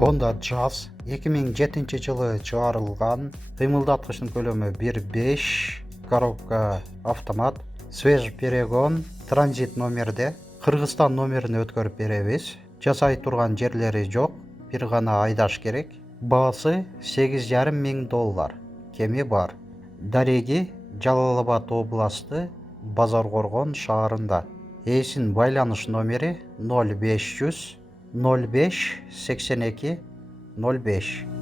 Honda Jazz 2007-жылы чыгарылган. Кыймылдаткычтын көлөмү 1.5, коробка автомат, свежий перегон, транзит номерде. Кыргызстан номерин өткөрүп беребиз. Жасай турган жерлери жок, бир гана айдаш керек. Баасы $8,500. Кеми бар. Дареги Жалал-Абад областы, Базаркоргон шаарында. Эсин байланыш номери 0500 05 82 05.